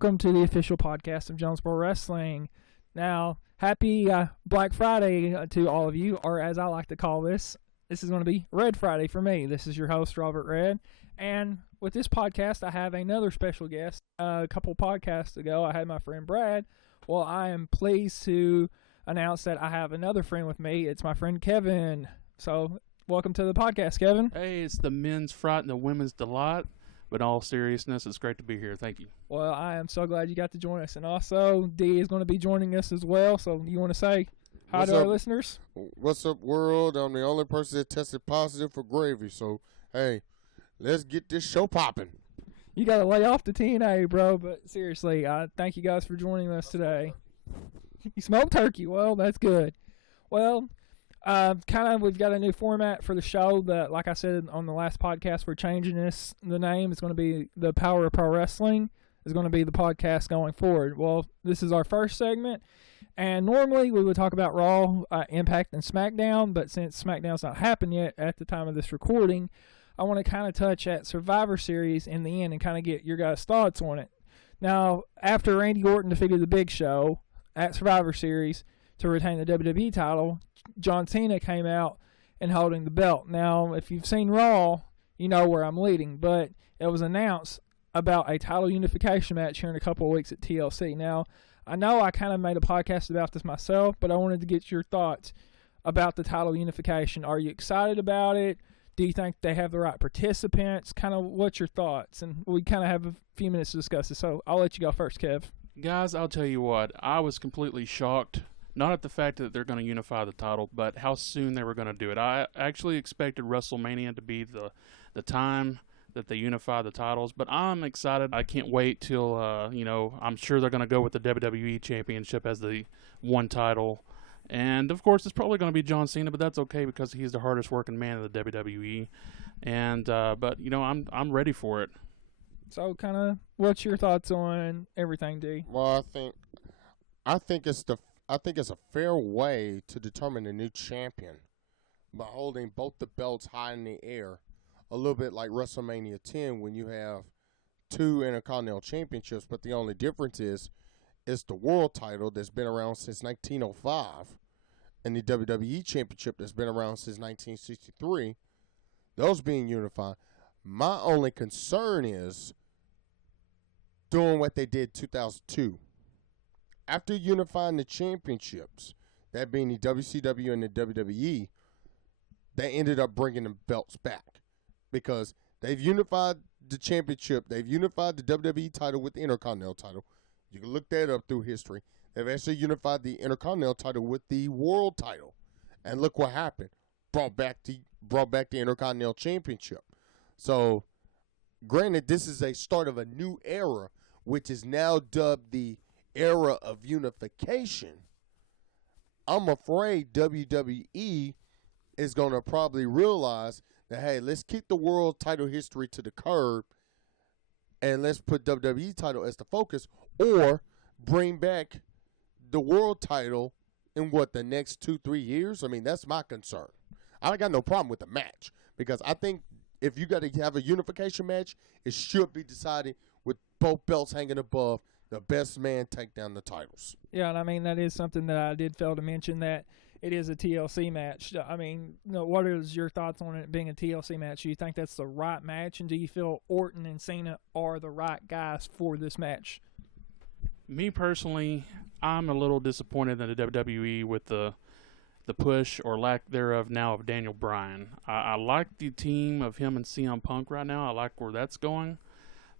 welcome to the official podcast of Jonesboro Wrestling. Now, happy Black Friday to all of you, or as I like to call this is going to be Red Friday for me. This is your host, Robert Red, and with this podcast, I have another special guest. A couple podcasts ago, I had my friend Brad. Well, I am pleased to announce that I have another friend with me. It's my friend Kevin. So, welcome to the podcast, Kevin. Hey, it's the men's fright and the women's delight. But in all seriousness, it's great to be here. Thank you. Well, I am so glad you got to join us. And also, D is going to be joining us as well. So, you want to say hi to our listeners? What's up, world? I'm the only person that tested positive for gravy. So, hey, let's get this show popping. You got to lay off the TNA, bro. But seriously, thank you guys for joining us today. You smoked turkey. Well, that's good. Well, we've got a new format for the show that, like I said on the last podcast, we're changing this. The name is going to be The Power of Pro Wrestling is going to be the podcast going forward. Well, this is our first segment, and normally we would talk about Raw, Impact, and SmackDown, but since SmackDown's not happened yet at the time of this recording, I want to kind of touch at Survivor Series in the end and kind of get your guys' thoughts on it. Now, after Randy Orton defeated the Big Show at Survivor Series to retain the WWE title, John Cena came out and holding the belt. Now, if you've seen Raw, you know where I'm leading, but it was announced about a title unification match here in a couple of weeks at TLC. Now, I know I kind of made a podcast about this myself, but I wanted to get your thoughts about the title unification. Are you excited about it? Do you think they have the right participants? Kind of what's your thoughts? And we kind of have a few minutes to discuss this, so I'll let you go first, Kev. Guys, I'll tell you what, I was completely shocked. Not at the fact that they're going to unify the title, but how soon they were going to do it. I actually expected WrestleMania to be the time that they unify the titles, but I'm excited. I can't wait till, I'm sure they're going to go with the WWE Championship as the one title. And, of course, it's probably going to be John Cena, but that's okay because he's the hardest working man in the WWE. And, but, I'm ready for it. So, kind of, what's your thoughts on everything, D? Well, I think it's a fair way to determine a new champion by holding both the belts high in the air, a little bit like WrestleMania 10 when you have two Intercontinental Championships, but the only difference is it's the world title that's been around since 1905 and the WWE Championship that's been around since 1963, those being unified. My only concern is doing what they did 2002. After unifying the championships, that being the WCW and the WWE, they ended up bringing the belts back because they've unified the championship. They've unified the WWE title with the Intercontinental title. You can look that up through history. They've actually unified the Intercontinental title with the World title. And look what happened. Brought back the Intercontinental Championship. So, granted, this is a start of a new era, which is now dubbed the era of unification. I'm afraid WWE is going to probably realize that, hey, let's kick the world title history to the curb and let's put WWE title as the focus, or bring back the world title in the next 2-3 years. I mean, that's my concern. I got no problem with the match because I think if you got to have a unification match, it should be decided with both belts hanging above. The best man take down the titles. Yeah, and I mean, that is something that I did fail to mention, that it is a TLC match. I mean, what is your thoughts on it being a TLC match? Do you think that's the right match, and do you feel Orton and Cena are the right guys for this match? Me personally, I'm a little disappointed in the WWE with the push or lack thereof now of Daniel Bryan. I like the team of him and CM Punk right now. I like where that's going,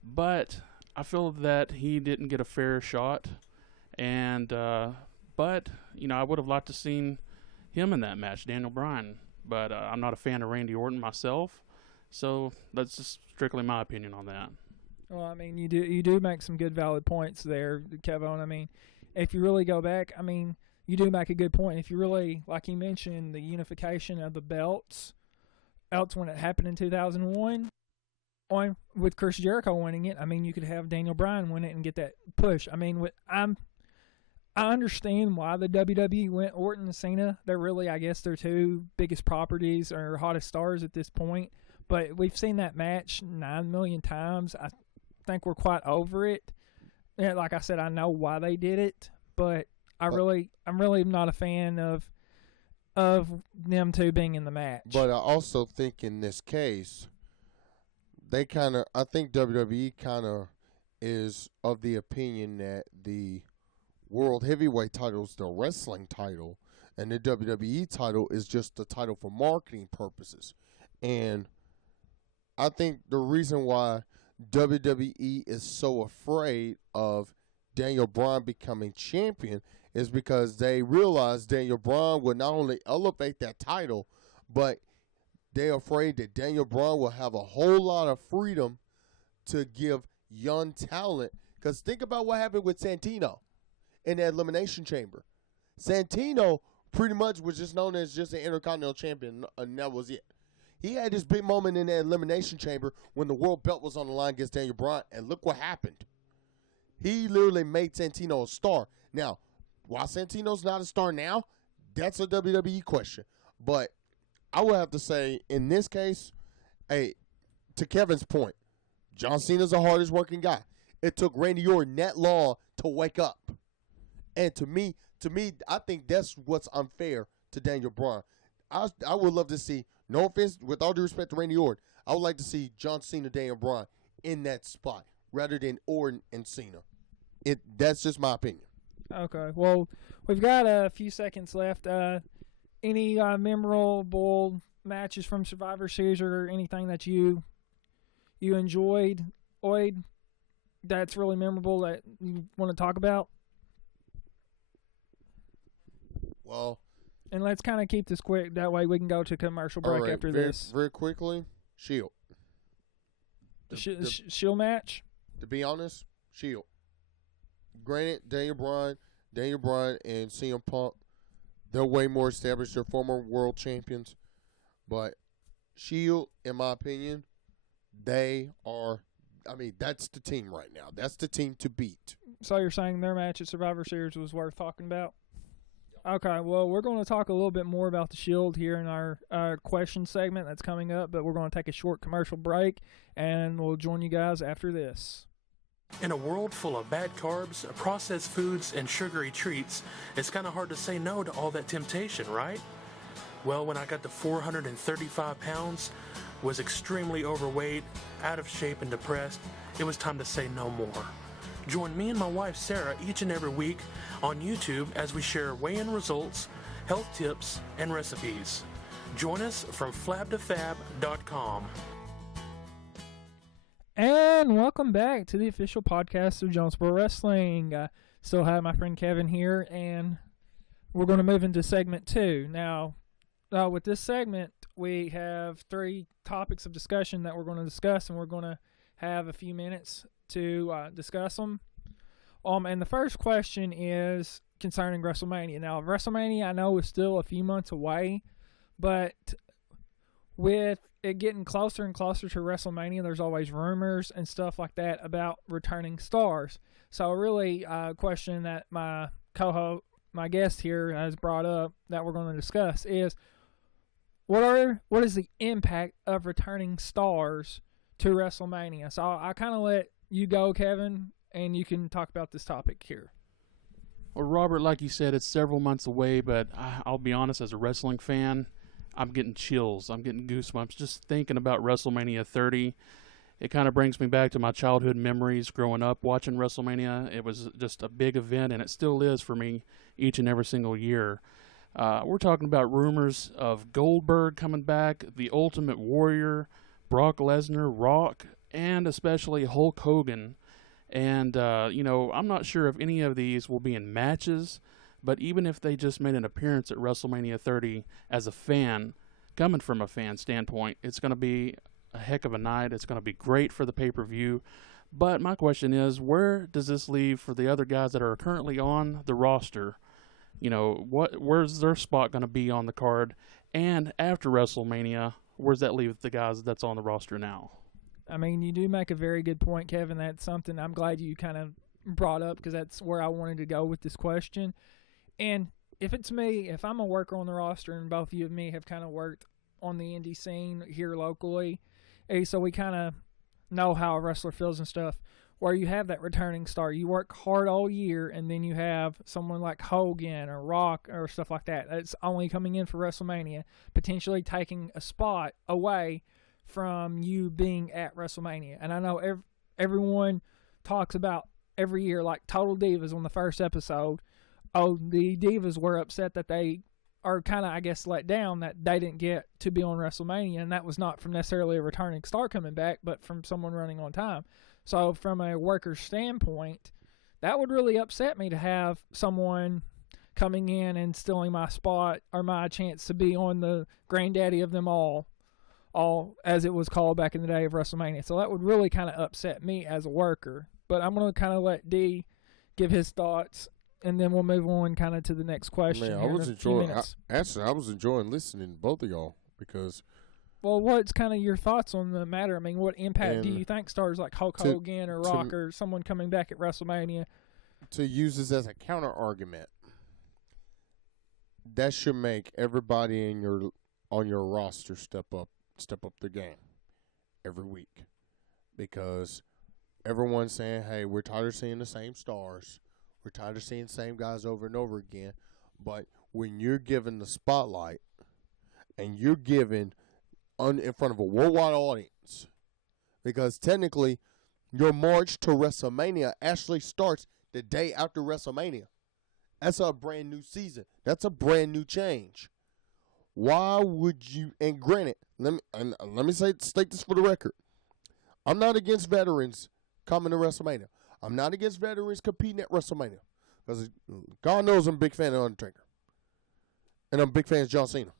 but I feel that he didn't get a fair shot, and but I would have liked to seen him in that match, Daniel Bryan. But I'm not a fan of Randy Orton myself, so that's just strictly my opinion on that. Well, I mean, you do make some good valid points there, Kevin. I mean, if you really go back, I mean, you do make a good point. If you really, like you mentioned, the unification of the belts, when it happened in 2001. With Chris Jericho winning it, I mean, you could have Daniel Bryan win it and get that push. I mean, I understand why the WWE went Orton and Cena. They're really, I guess, their two biggest properties or hottest stars at this point. But we've seen that match 9 million times. I think we're quite over it. yeah, like I said, I know why they did it, but I'm really not a fan of them two being in the match. But I also think in this case, I think WWE kind of is of the opinion that the World Heavyweight title is the wrestling title, and the WWE title is just the title for marketing purposes. And I think the reason why WWE is so afraid of Daniel Bryan becoming champion is because they realize Daniel Bryan will not only elevate that title, but they're afraid that Daniel Bryan will have a whole lot of freedom to give young talent. Because think about what happened with Santino in the Elimination Chamber. Santino pretty much was just known as just an Intercontinental Champion, and that was it. He had this big moment in the Elimination Chamber when the world belt was on the line against Daniel Bryan, and look what happened. He literally made Santino a star. Now, why Santino's not a star now, that's a WWE question. But I would have to say, in this case, hey, to Kevin's point, John Cena's the hardest working guy. It took Randy Orton that long to wake up. And to me, I think that's what's unfair to Daniel Bryan. I would love to see, no offense, with all due respect to Randy Orton, I would like to see John Cena, Daniel Bryan in that spot rather than Orton and Cena. That's just my opinion. Okay, well, we've got a few seconds left. Any memorable matches from Survivor Series or anything that you enjoyed, Oid, that's really memorable that you want to talk about? Well, and let's kind of keep this quick. That way we can go to commercial break after this. Very quickly, Shield. Shield match? To be honest, Shield. Granted, Daniel Bryan and CM Punk, they're way more established. They're former world champions. But Shield, in my opinion, that's the team right now. That's the team to beat. So you're saying their match at Survivor Series was worth talking about? Okay, well, we're going to talk a little bit more about the Shield here in our question segment that's coming up, but we're going to take a short commercial break, and we'll join you guys after this. In a world full of bad carbs, processed foods, and sugary treats, it's kind of hard to say no to all that temptation, right? Well, when I got to 435 pounds, was extremely overweight, out of shape, and depressed, it was time to say no more. Join me and my wife Sarah each and every week on YouTube as we share weigh-in results, health tips, and recipes. Join us from flabtofab.com. And welcome back to the official podcast of Jonesboro Wrestling. Still have my friend Kevin here, and we're going to move into segment 2. Now, with this segment, we have 3 topics of discussion that we're going to discuss, and we're going to have a few minutes to discuss them. And the first question is concerning WrestleMania. Now, WrestleMania, I know, is still a few months away, but with it getting closer and closer to WrestleMania, there's always rumors and stuff like that about returning stars. So really, a question that my guest here has brought up that we're going to discuss is what is the impact of returning stars to WrestleMania? So I kind of let you go, Kevin, and you can talk about this topic here. Well, Robert, like you said, it's several months away, but I'll be honest, as a wrestling fan, I'm getting chills. I'm getting goosebumps just thinking about WrestleMania 30. It kind of brings me back to my childhood memories growing up watching WrestleMania. It was just a big event, and it still is for me each and every single year. We're talking about rumors of Goldberg coming back, the Ultimate Warrior, Brock Lesnar, Rock, and especially Hulk Hogan. And, I'm not sure if any of these will be in matches, but even if they just made an appearance at WrestleMania 30 as a fan, coming from a fan standpoint, it's going to be a heck of a night. It's going to be great for the pay-per-view. But my question is, where does this leave for the other guys that are currently on the roster? Where's their spot going to be on the card? And after WrestleMania, where's that leave the guys that's on the roster now? I mean, you do make a very good point, Kevin. That's something I'm glad you kind of brought up because that's where I wanted to go with this question. And if it's me, if I'm a worker on the roster and both of you and me have kind of worked on the indie scene here locally, so we kind of know how a wrestler feels and stuff, where you have that returning star. You work hard all year, and then you have someone like Hogan or Rock or stuff like that. That's only coming in for WrestleMania, potentially taking a spot away from you being at WrestleMania. And I know everyone talks about every year, like Total Divas on the first episode. Oh, the Divas were upset that they are kind of, I guess, let down that they didn't get to be on WrestleMania, and that was not from necessarily a returning star coming back, but from someone running on time. So from a worker's standpoint, that would really upset me to have someone coming in and stealing my spot or my chance to be on the granddaddy of them all as it was called back in the day of WrestleMania. So that would really kind of upset me as a worker. But I'm going to kind of let D give his thoughts, and then we'll move on kind of to the next question. Man, I was enjoying listening to both of y'all because. Well, what's kind of your thoughts on the matter? I mean, what impact do you think stars like Hulk Hogan or Rock or someone coming back at WrestleMania? To use this as a counter argument, that should make everybody on your roster step up their game every week, because everyone's saying, "Hey, we're tired of seeing the same stars. We're tired of seeing the same guys over and over again." But when you're given the spotlight and you're given in front of a worldwide audience, because technically your march to WrestleMania actually starts the day after WrestleMania. That's a brand new season. That's a brand new change. Why would you? And granted, let me state this for the record. I'm not against veterans coming to WrestleMania. I'm not against veterans competing at WrestleMania, because God knows I'm a big fan of Undertaker, and I'm a big fan of John Cena.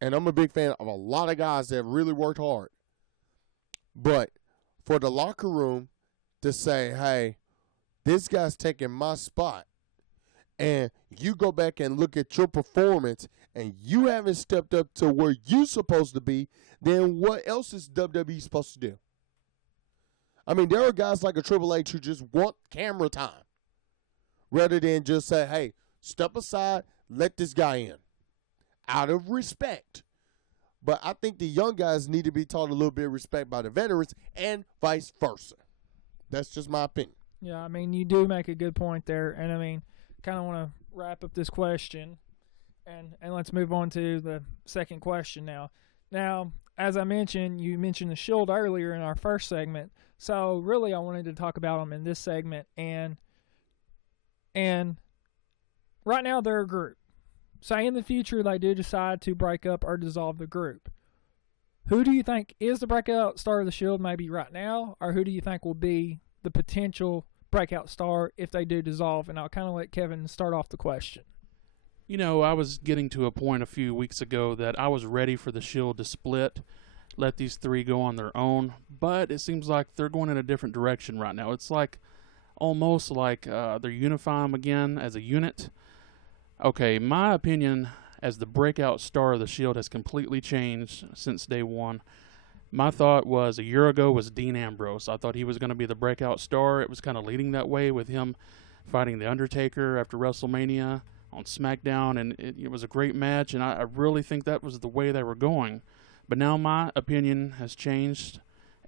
And I'm a big fan of a lot of guys that have really worked hard. But for the locker room to say, hey, this guy's taking my spot, and you go back and look at your performance and you haven't stepped up to where you're supposed to be, then what else is WWE supposed to do? I mean, there are guys like a Triple H who just want camera time rather than just say, hey, step aside, let this guy in, out of respect. But I think the young guys need to be taught a little bit of respect by the veterans and vice versa. That's just my opinion. Yeah, I mean, you do make a good point there. And, I mean, kind of want to wrap up this question, and let's move on to the second question now. Now, as I mentioned, you mentioned the Shield earlier in our first segment. So, really, I wanted to talk about them in this segment. And right now, they're a group. Say in the future they do decide to break up or dissolve the group. Who do you think is the breakout star of the Shield maybe right now, or who do you think will be the potential breakout star if they do dissolve? And I'll kind of let Kevin start off the question. You know, I was getting to a point a few weeks ago that I was ready for the Shield to split, let these three go on their own, but it seems like they're going in a different direction right now. It's like almost like they're unifying them again as a unit. Okay, my opinion as the breakout star of the Shield has completely changed since day one. My thought was a year ago was Dean Ambrose. I thought he was going to be the breakout star. It was kind of leading that way with him fighting The Undertaker after WrestleMania on SmackDown, and it was a great match, and I really think that was the way they were going. But now my opinion has changed,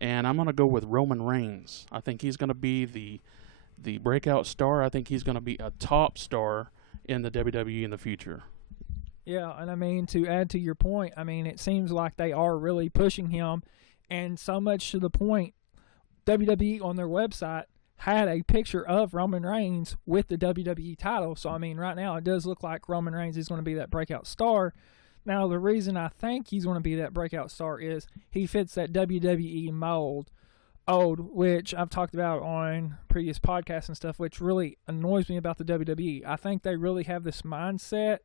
and I'm going to go with Roman Reigns. I think he's going to be the breakout star. I think he's going to be a top star in the WWE in the future. Yeah, and I mean, to add to your point, I mean, it seems like they are really pushing him, and so much to the point, WWE on their website had a picture of Roman Reigns with the WWE title. So, I mean, right now it does look like Roman Reigns is going to be that breakout star. Now, the reason I think he's going to be that breakout star is he fits that WWE mold, which I've talked about on previous podcasts and stuff, which really annoys me about the WWE. I think they really have this mindset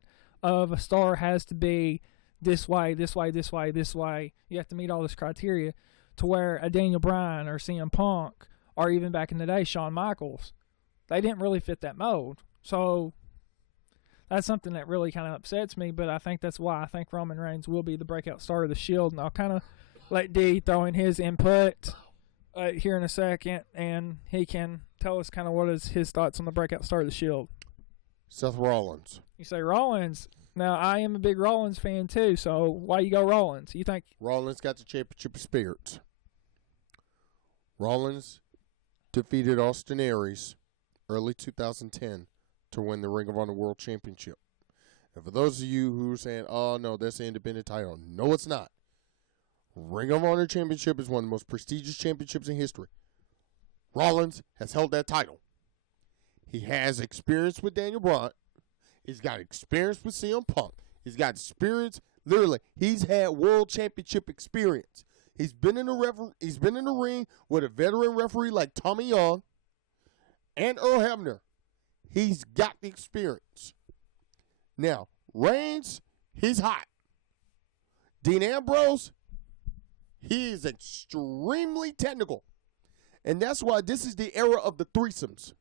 of a star has to be this way, this way, this way, this way. You have to meet all this criteria, to where a Daniel Bryan or CM Punk, or even back in the day, Shawn Michaels, they didn't really fit that mold. So that's something that really kind of upsets me, but I think that's why I think Roman Reigns will be the breakout star of the Shield, and I'll kind of let D throw in his input here in a second, and he can tell us kind of what is his thoughts on the breakout star of the Shield. Seth Rollins. You say Rollins. Now, I am a big Rollins fan, too, so why you go Rollins? You think Rollins got the championship spirits. Rollins defeated Austin Aries early 2010 to win the Ring of Honor World Championship. And for those of you who are saying, oh, no, that's an independent title. No, it's not. Ring of Honor Championship is one of the most prestigious championships in history. Rollins has held that title. He has experience with Daniel Bryan. He's got experience with CM Punk. He's got experience. Literally, he's had world championship experience. He's been in the ring with a veteran referee like Tommy Young and Earl Hebner. He's got the experience. Now, Reigns, he's hot. Dean Ambrose, he is extremely technical. And that's why this is the era of the threesomes.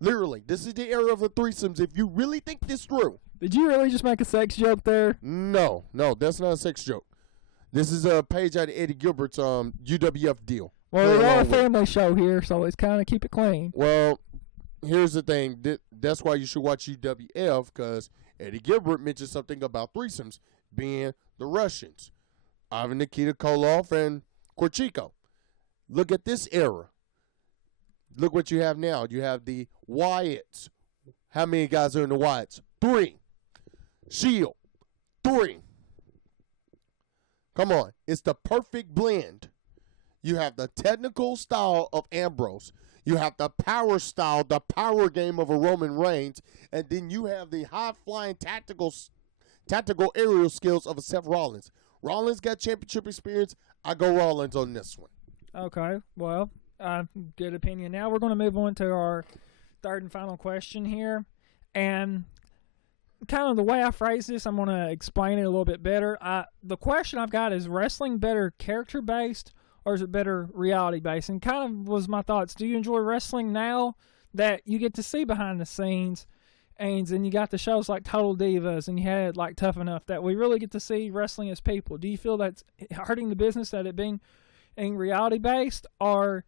Literally, this is the era of the threesomes. If you really think this through. Did you really just make a sex joke there? No, that's not a sex joke. This is a page out of Eddie Gilbert's UWF deal. Well, we are a family show here, so it's kind of keep it clean. Well, here's the thing. That's why you should watch UWF, because Eddie Gilbert mentioned something about threesomes being the Russians, Ivan Nikita Koloff and Korchiko. Look at this era. Look what you have now. You have the Wyatts. How many guys are in the Wyatts? 3. Shield. 3. Come on. It's the perfect blend. You have the technical style of Ambrose. You have the power style, the power game of a Roman Reigns. And then you have the high-flying tactical aerial skills of a Seth Rollins. Rollins got championship experience. I go Rollins on this one. Okay, well, good opinion. Now we're going to move on to our third and final question here. And kind of the way I phrase this, I'm going to explain it a little bit better. The question I've got is wrestling better character-based or is it better reality-based? And kind of was my thoughts. Do you enjoy wrestling now that you get to see behind the scenes and you got the shows like Total Divas and you had like Tough Enough that we really get to see wrestling as people? Do you feel that's hurting the business that it being reality-based or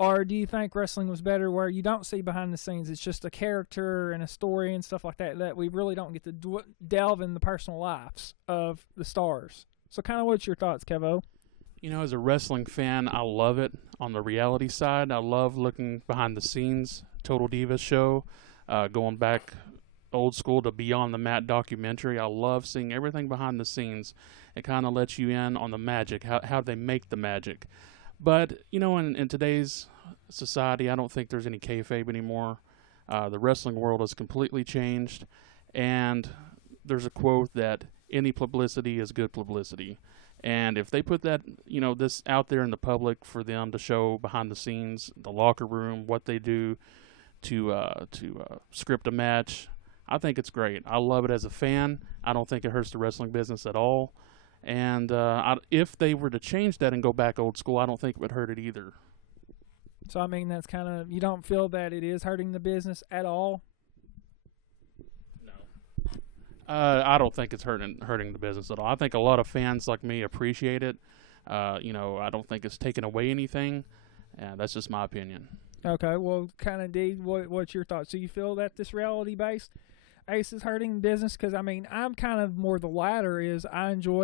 do you think wrestling was better where you don't see behind the scenes? It's just a character and a story and stuff like that we really don't get to delve in the personal lives of the stars. So kind of what's your thoughts, Kevo? You know, as a wrestling fan, I love it on the reality side. I love looking behind the scenes. Total Divas show, going back old school to Beyond the Mat documentary. I love seeing everything behind the scenes. It kind of lets you in on the magic, how they make the magic. But, you know, in today's society, I don't think there's any kayfabe anymore. The wrestling world has completely changed. And there's a quote that any publicity is good publicity. And if they put that, you know, this out there in the public for them to show behind the scenes, the locker room, what they do to script a match, I think it's great. I love it as a fan. I don't think it hurts the wrestling business at all. And if they were to change that and go back old school, I don't think it would hurt it either. So, I mean, that's kind of, you don't feel that it is hurting the business at all? I don't think it's hurting the business at all. I think a lot of fans like me appreciate it. You know, I don't think it's taken away anything. That's just my opinion. Okay, well, kind of, D, what's your thoughts? So you feel that this reality-based Ace is hurting business? Because, I mean, I'm kind of more the latter is I do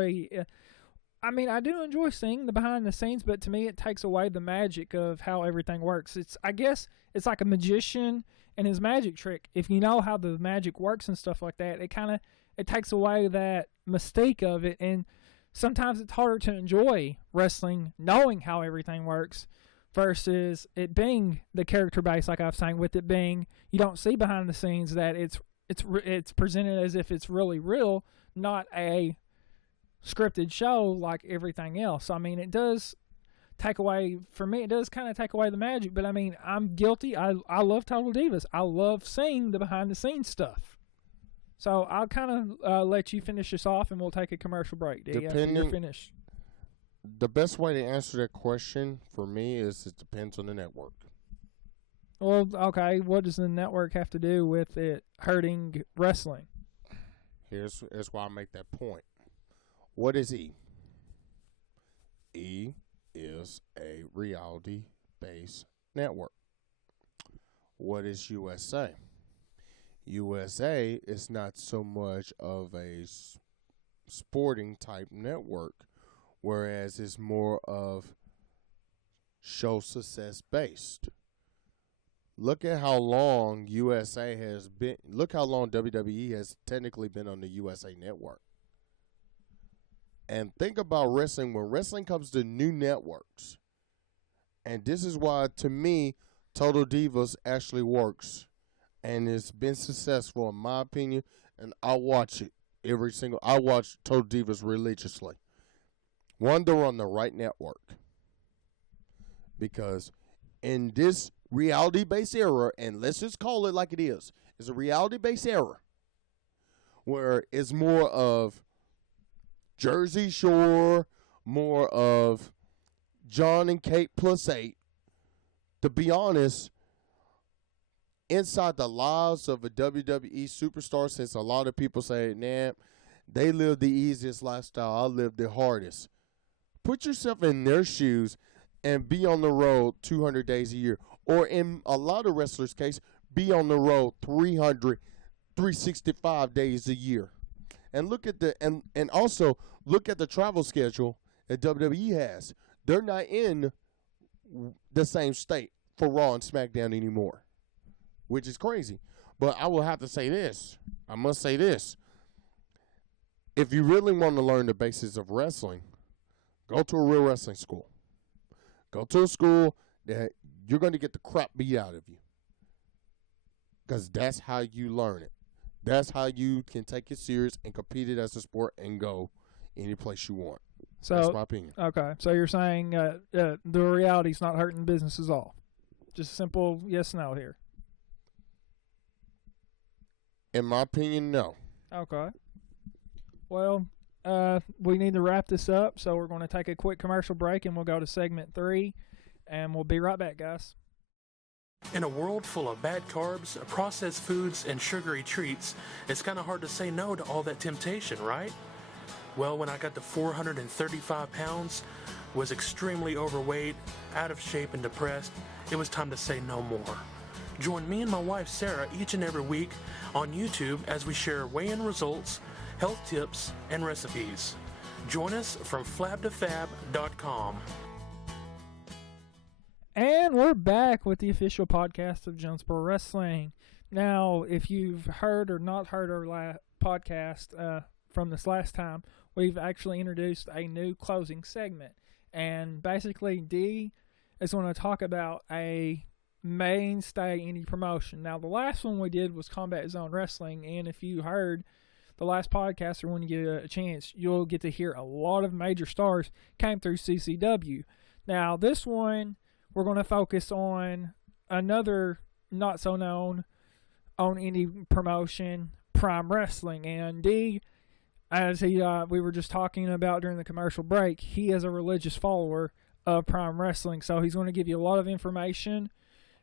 enjoy seeing the behind the scenes, but to me it takes away the magic of how everything works. I guess it's like a magician and his magic trick. If you know how the magic works and stuff like that, it takes away that mystique of it. And sometimes it's harder to enjoy wrestling knowing how everything works versus it being the character base, like I was saying, with it being you don't see behind the scenes that it's presented as if it's really real, not a scripted show like everything else. I mean, it does take away, for me, it does kind of take away the magic, but I mean, I'm guilty. I love Total Divas. I love seeing the behind the scenes stuff. So I'll kind of let you finish this off and we'll take a commercial break, D, after you're finished. The best way to answer that question for me is it depends on the network. Well, okay, what does the network have to do with it hurting wrestling? Here's why I make that point. What is E? E is a reality-based network. What is USA? USA is not so much of a sporting type network, whereas it's more of show success based. Look at how long USA has been. Look how long WWE has technically been on the USA Network. And think about wrestling. When wrestling comes to new networks, and this is why, to me, Total Divas actually works, and it's been successful in my opinion. And I watch it I watch Total Divas religiously. One, they're on the right network, because in this reality-based era, and let's just call it like it is, it's a reality-based era where it's more of Jersey Shore, more of John and Kate plus 8. To be honest, inside the lives of a WWE superstar, since a lot of people say, nah, they live the easiest lifestyle, I live the hardest. Put yourself in their shoes and be on the road 200 days a year. Or in a lot of wrestlers' case, be on the road 365 days a year. And look at and also look at the travel schedule that WWE has. They're not in the same state for Raw and SmackDown anymore, which is crazy. But I will have to say this. I must say this. If you really want to learn the basics of wrestling, go to a real wrestling school. Go to a school that you're going to get the crap beat out of you, because that's how you learn it. That's how you can take it serious and compete it as a sport and go any place you want. So that's my opinion. Okay, so you're saying the reality's not hurting business at all? Just a simple yes, no here. In my opinion, no. Okay. Well, we need to wrap this up, so we're going to take a quick commercial break, and we'll go to segment 3, and we'll be right back, guys. In a world full of bad carbs, processed foods, and sugary treats, it's kind of hard to say no to all that temptation, right? Well, when I got to 435 pounds, was extremely overweight, out of shape, and depressed, it was time to say no more. Join me and my wife Sarah each and every week on YouTube as we share weigh-in results, health tips, and recipes. Join us from flabtofab.com. And we're back with the official podcast of Jones Pro Wrestling. Now, if you've heard or not heard our podcast from this last time, we've actually introduced a new closing segment. And basically, D is going to talk about a mainstay indie promotion. Now, the last one we did was Combat Zone Wrestling, and if you heard the last podcast, or when you get a chance, you'll get to hear a lot of major stars came through CCW. Now, this one, we're going to focus on another not-so-known on indie promotion, Prime Wrestling. And D, as we were just talking about during the commercial break, he is a religious follower of Prime Wrestling. So he's going to give you a lot of information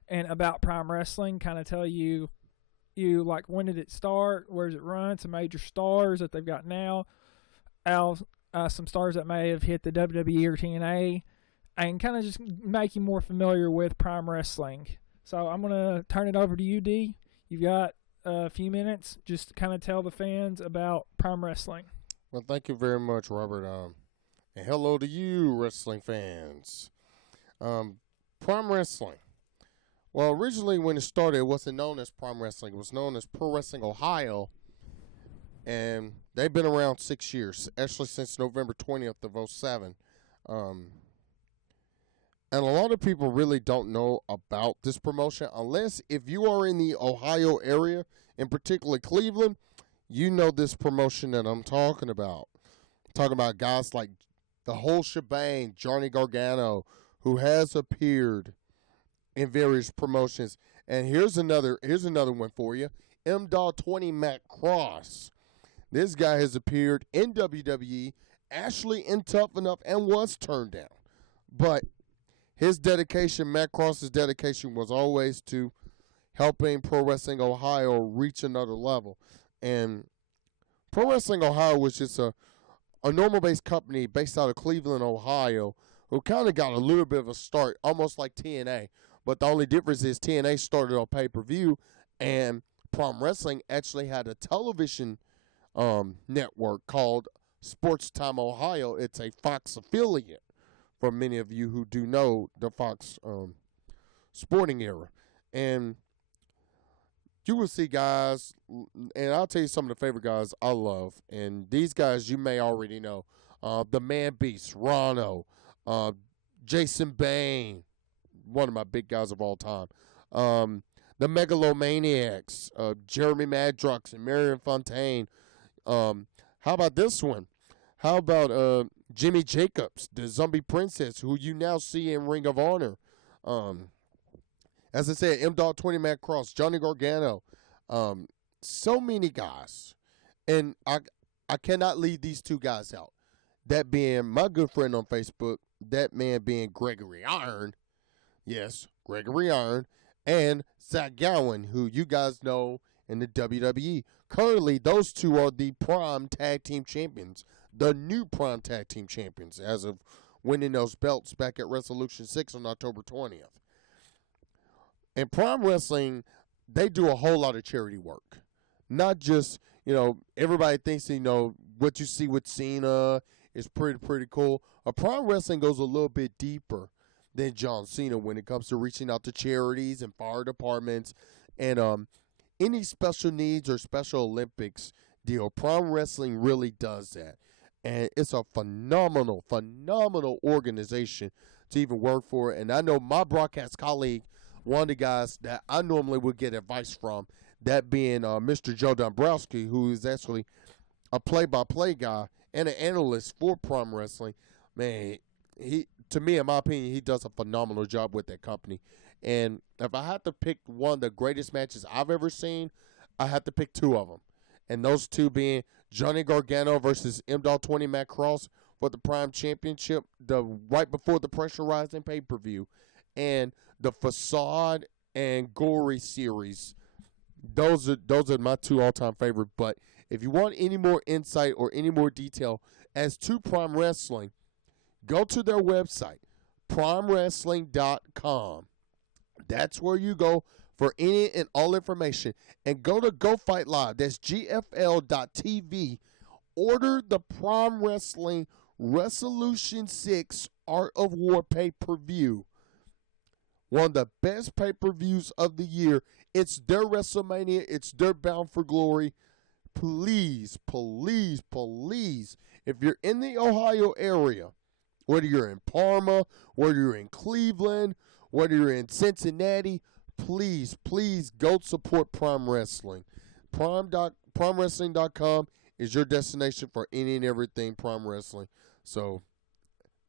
and about Prime Wrestling, kind of tell you like when did it start, where does it run, some major stars that they've got now, some stars that may have hit the WWE or TNA, and kind of just make you more familiar with Prime Wrestling. So I'm going to turn it over to you, D. You've got a few minutes just to kind of tell the fans about Prime Wrestling. Well, thank you very much, Robert. And hello to you, wrestling fans. Prime Wrestling. Well, originally when it started, it wasn't known as Prime Wrestling. It was known as Pro Wrestling Ohio. And they've been around 6 years, actually since November 20th of 2007. And a lot of people really don't know about this promotion, unless if you are in the Ohio area, in particular Cleveland, you know this promotion that I'm talking about. I'm talking about guys like the whole shebang, Johnny Gargano, who has appeared in various promotions. And here's another one for you. M-20 Matt Cross. This guy has appeared in WWE, actually in Tough Enough, and was turned down. But his dedication, Matt Cross's dedication, was always to helping Pro Wrestling Ohio reach another level. And Pro Wrestling Ohio was just a normal-based company based out of Cleveland, Ohio, who kind of got a little bit of a start, almost like TNA. But the only difference is TNA started on pay-per-view, and Prime Wrestling actually had a television network called Sports Time Ohio. It's a Fox affiliate for many of you who do know the Fox sporting era. And you will see guys, and I'll tell you some of the favorite guys I love. And these guys you may already know. The Man Beast, Rano, Jason Bain, one of my big guys of all time. The Megalomaniacs, Jeremy Madrox and Marion Fontaine. How about this one? How about Jimmy Jacobs, the Zombie Princess, who you now see in Ring of Honor? As I said, M.20 Matt Cross, Johnny Gargano. So many guys. And I cannot leave these two guys out. That being my good friend on Facebook, that man being Gregory Iron. Yes, Gregory Iron. And Zach Gowen, who you guys know in the WWE. Currently, those two are the Prime Tag Team Champions. The new Prime Tag Team Champions as of winning those belts back at Resolution 6 on October 20th. And Prime Wrestling, they do a whole lot of charity work. Not just, everybody thinks, what you see with Cena is pretty cool. Prime Wrestling goes a little bit deeper than John Cena when it comes to reaching out to charities and fire departments and any special needs or Special Olympics deal. Prime Wrestling really does that. And it's a phenomenal organization to even work for. And I know my broadcast colleague, one of the guys that I normally would get advice from, that being Mr. Joe Dombrowski, who is actually a play-by-play guy and an analyst for Prime Wrestling. Man, to me, in my opinion, he does a phenomenal job with that company. And if I had to pick one of the greatest matches I've ever seen, I had to pick two of them. And those two being Johnny Gargano versus M.20 Matt Cross for the Prime Championship, right before the Pressure Rising pay-per-view, and the Facade and Gory series. Those are my two all-time favorite. But if you want any more insight or any more detail as to Prime Wrestling, go to their website, primewrestling.com. That's where you go for any and all information. And go to Go Fight Live. That's GFL.TV. Order the Prime Wrestling Resolution 6 Art of War pay-per-view. One of the best pay-per-views of the year. It's their WrestleMania. It's their Bound for Glory. Please, please, please, if you're in the Ohio area, whether you're in Parma, whether you're in Cleveland, whether you're in Cincinnati, please go support Prime Wrestling. PrimeWrestling.com is your destination for any and everything Prime Wrestling. So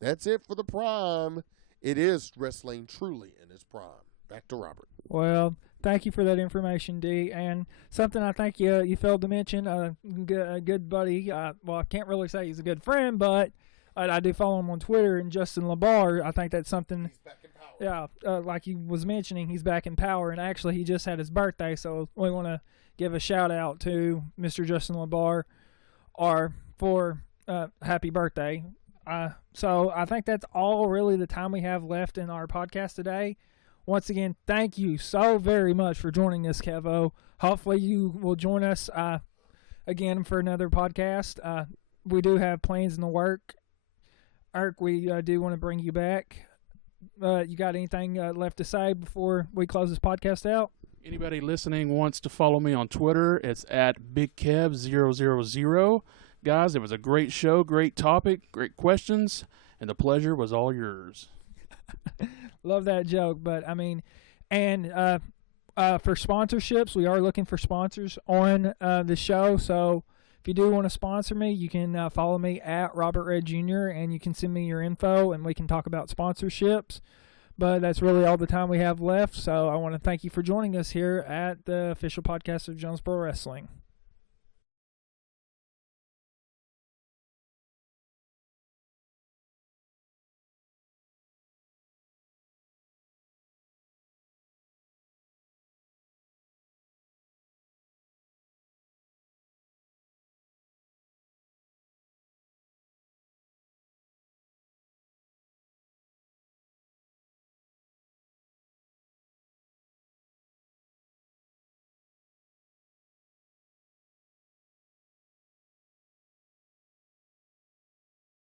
that's it for the Prime. It is wrestling truly in its prime. Back to Robert. Well, thank you for that information, D. And something I think you failed to mention, a good buddy. I can't really say he's a good friend, but I do follow him on Twitter. And Justin LaBar, I think that's something. He's back in power. Yeah, like he was mentioning, he's back in power. And actually, he just had his birthday, so we want to give a shout out to Mr. Justin LaBar, for happy birthday. So I think that's all really the time we have left in our podcast today. Once again, thank you so very much for joining us, Kevo. Hopefully you will join us again for another podcast. We do have plans in the work. Eric, we do want to bring you back. You got anything left to say before we close this podcast out? Anybody listening wants to follow me on Twitter, it's at BigKev000. Guys, it was a great show, great topic, great questions, and the pleasure was all yours. Love that joke, but I mean, and for sponsorships, we are looking for sponsors on the show. So if you do want to sponsor me, you can follow me at Robert Red Jr. and you can send me your info, and we can talk about sponsorships. But that's really all the time we have left. So I want to thank you for joining us here at the official podcast of Jonesboro Wrestling.